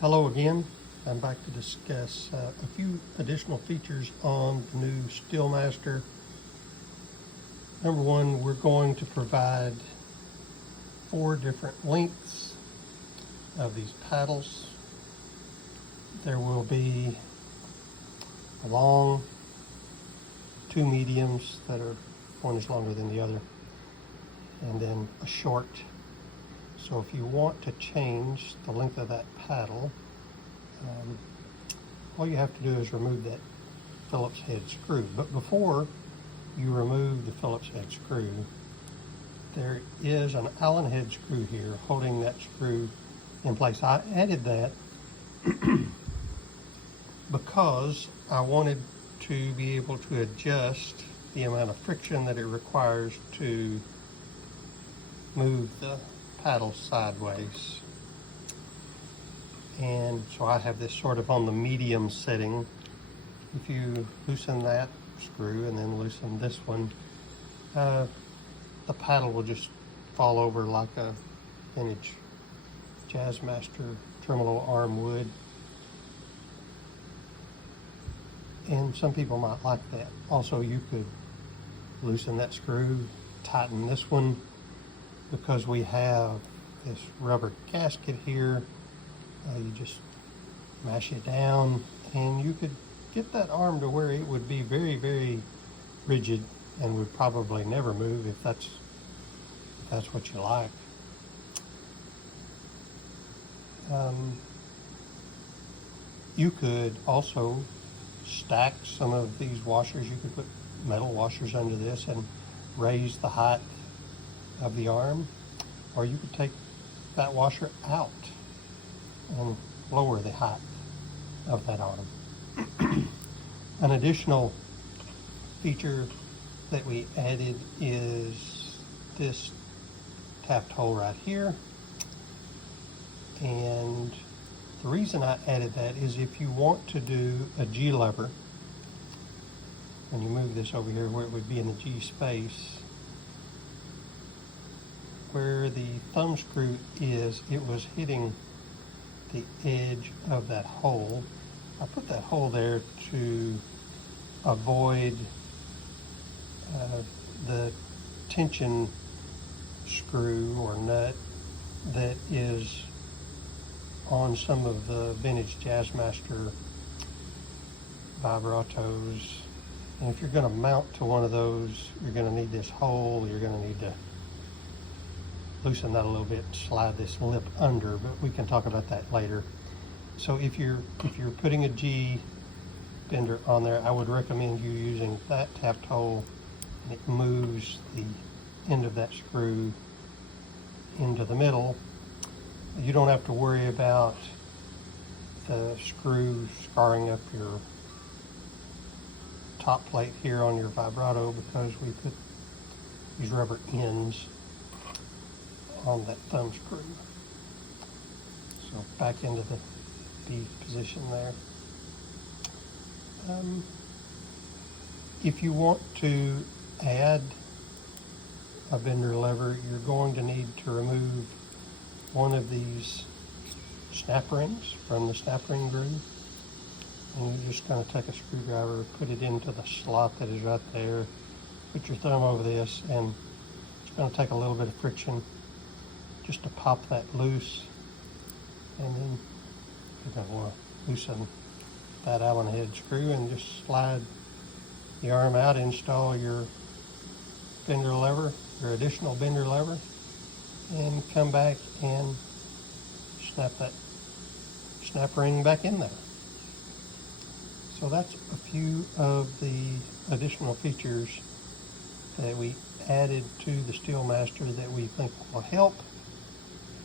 Hello again. I'm back to discuss a few additional features on the new SteelMaster. Number one, we're going to provide 4 different lengths of these paddles. There will be a long, 2 mediums that are one is longer than the other, and then a short. So if you want to change the length of that paddle, all you have to do is remove that Phillips head screw. But before you remove the Phillips head screw, there is an Allen head screw here holding that screw in place. I added that because I wanted to be able to adjust the amount of friction that it requires to move the paddle sideways. And so I have this sort of on the medium setting. If you loosen that screw and then loosen this one, the paddle will just fall over like a vintage SteelMaster tremolo arm would. And some people might like that. Also, you could loosen that screw, tighten this one, because we have this rubber gasket here. You just mash it down and you could get that arm to where it would be very, very rigid and would probably never move if that's what you like. You could also stack some of these washers. You could put metal washers under this and raise the height of the arm, or you could take that washer out and lower the height of that arm. An additional feature that we added is this tapped hole right here. And the reason I added that is if you want to do a G lever, when you move this over here where it would be in the G space, where the thumb screw is, it was hitting the edge of that hole. I put that hole there to avoid the tension screw or nut that is on some of the vintage SteelMaster vibratos. And if you're going to mount to one of those, you're going to need this hole. You're going to need to loosen that a little bit, slide this lip under, but we can talk about that later. So if you're putting a G bender on there, I would recommend you using that tapped hole, and it moves the end of that screw into the middle. You don't have to worry about the screw scarring up your top plate here on your vibrato, because we put these rubber ends on that thumb screw. So back into the B position there. If you want to add a bender lever, you're going to need to remove one of these snap rings from the snap ring groove. And you're just going to take a screwdriver, put it into the slot that is right there, put your thumb over this, and it's going to take a little bit of friction just to pop that loose. And then you're going to want to loosen that Allen head screw and just slide the arm out, install your bender lever, your additional bender lever, and come back and snap that snap ring back in there. So that's a few of the additional features that we added to the SteelMaster that we think will help.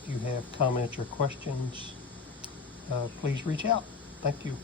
If you have comments or questions, please reach out. Thank you.